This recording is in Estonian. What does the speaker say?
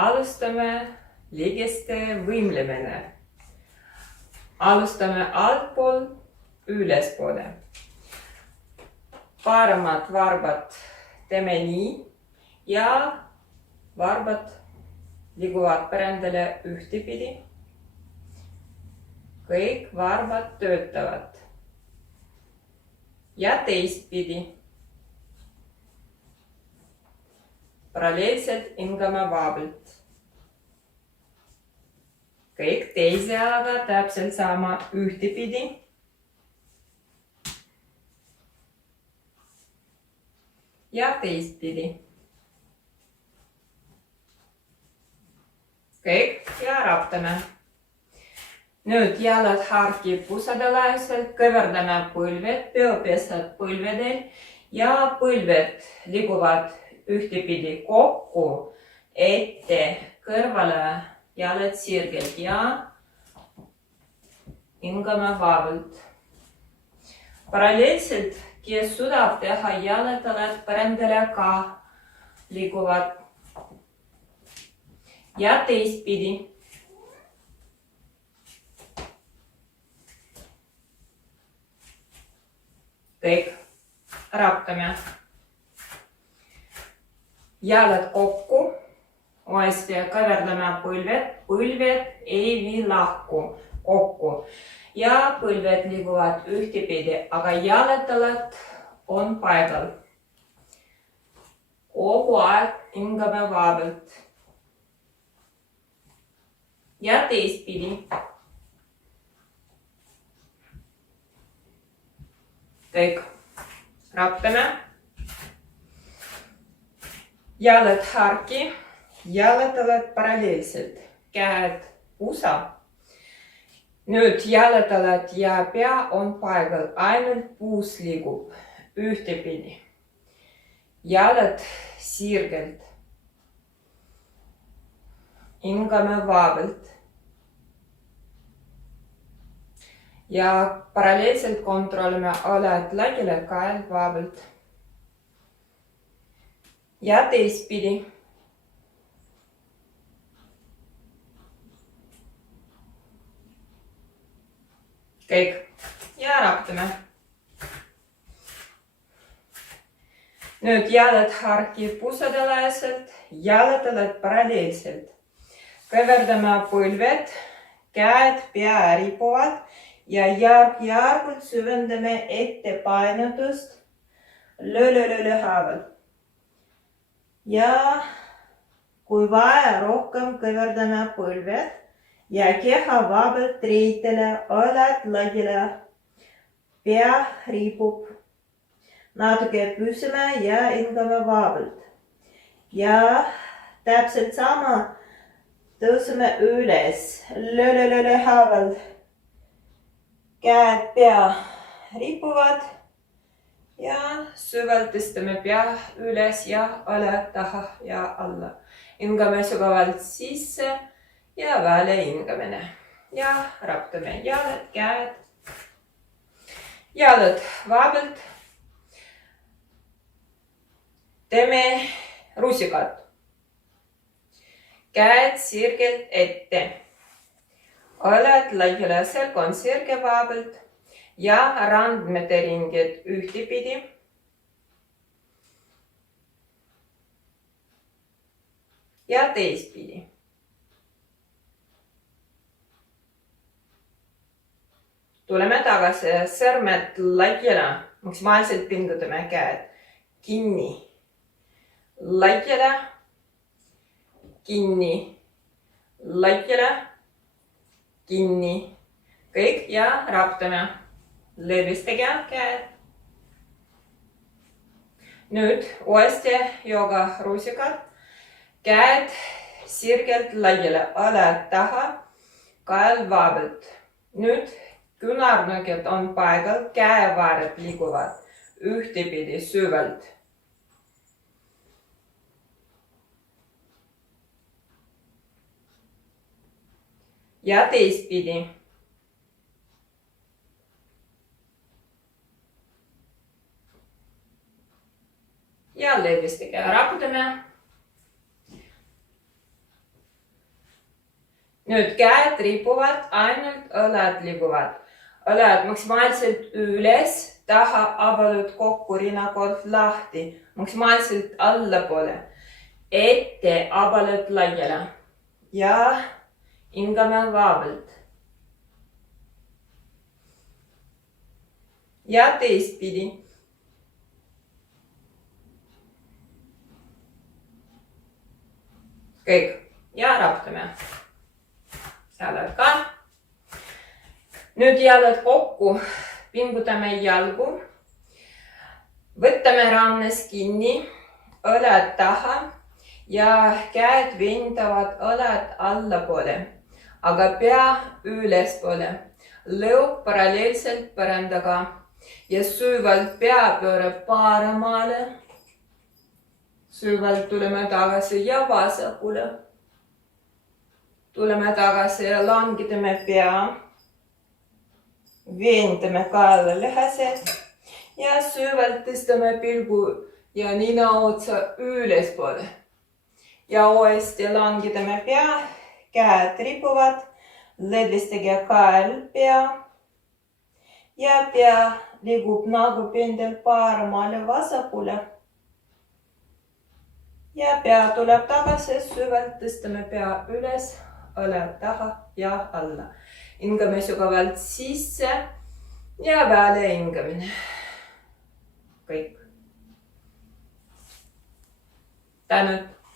Alustame liigeste võimlemine. Alustame altpool ülespoole. Paremad varbad teeme nii ja varbad liiguvad põrandale ühtepidi. Kõik varbad töötavad. Ja teistpidi. Paralleelselt hingame vabalt. Kõik teise jalaga täpselt sama ühtepidi. Ja teistpidi. Kõik ja raptame. Nüüd jalad harki pusadelaselt, kõverdame põlved, peopesad põlvedel ja põlved liiguvad ühtepidi kokku, ette, kõrvale, jalad sirgelt ja hingame vabalt. Paralleelselt, kes suudab teha jalad põrandale ka liiguvad ja teistpidi. Kõik raptame. Jalad kokku, uuesti kõverdame põlved ei vii lahku kokku ja põlved liiguvad ühtepidi, aga jalad on paigal. Kogu aeg hingame vabalt. Ja teistpidi. Kõik raptame. Jalad harki, jalad paralleelselt, käed pusa. Nüüd jalad ja pea on paigal, ainult puus liigub ühtepidi. Jalad sirgelt. Hingame vabalt. Ja paralleelselt kontrollime oled lagile käed vabalt. Ja teistpidi. Kõik. Ja raptame. Nüüd jalad harki pusadelaselt, jalad paralleelselt. Kõverdame põlved, käed pea ripuvad ja järk-järgult süvendame ette painutust löö haaval. Ja kui vaja, rohkem kõverdame põlved ja keha vabalt reitele, oled lagile, pea ripub. Natuke püsime ja hingame vabalt. Ja täpselt sama tõuseme üles, löö haaval. Käed pea ripuvad ja süvalt tõstame pea üles ja oled taha ja alla. Hingame sügavalt sisse ja välja hingamine. Ja raptame jalad, käed. Jalad vabalt. Teeme rusikad. Käed sirgelt ette. Oled lagile, selg on sirge vabalt ja randmete ringed ühtepidi. Ja teistpidi. Tuleme tagasi, sõrmed lagile, maksimaalselt pingutame käed. Kinni. Lagile. Kinni. Lagile. Kinni. Kõik ja raptame. Lõdvistage käed. Nüüd uuesti jooga rusikad. Käed sirgelt lagile, oled taha, kael vabalt. Nüüd küünarnukid on paigal, käevaared liiguvad ühtepidi süvalt. Ja teistpidi. Ja lõdvistage, raputame. Nüüd käed ripuvad, ainult õlad liiguvad. Õlad maksimaalselt üles, taha avalud kokku, rinnakold lahti, maksimaalselt allapoole. Ette avalud laiale ja hingame vabalt. Ja teistpidi. Kõik. Ja raputame. Jalad ka. Nüüd jalad kokku. Pingutame jalgu. Võtame rannas kinni. Õlad taha. Ja käed vendavad õlad allapoole. Aga pea ülespoole. Lõug paralleelselt põrandaga. Ja süvalt pea pöörab paremale. Süvalt tuleme tagasi ja vasakule. Tuleme tagasi ja langitame pea. Veendame kaela lihased. Ja süvalt tõstame pilgu ja nina otsa ülespoole. Ja uuesti langitame pea. Käed ripuvad. Lõdvestage kael pea. Ja pea liigub nagu pendel paremale vasakule. Ja pea tuleb tagasi, süvalt tõstame pea üles, õlad taha ja alla. Hingame sügavalt sisse ja välja hingamine. Kõik. Tänud.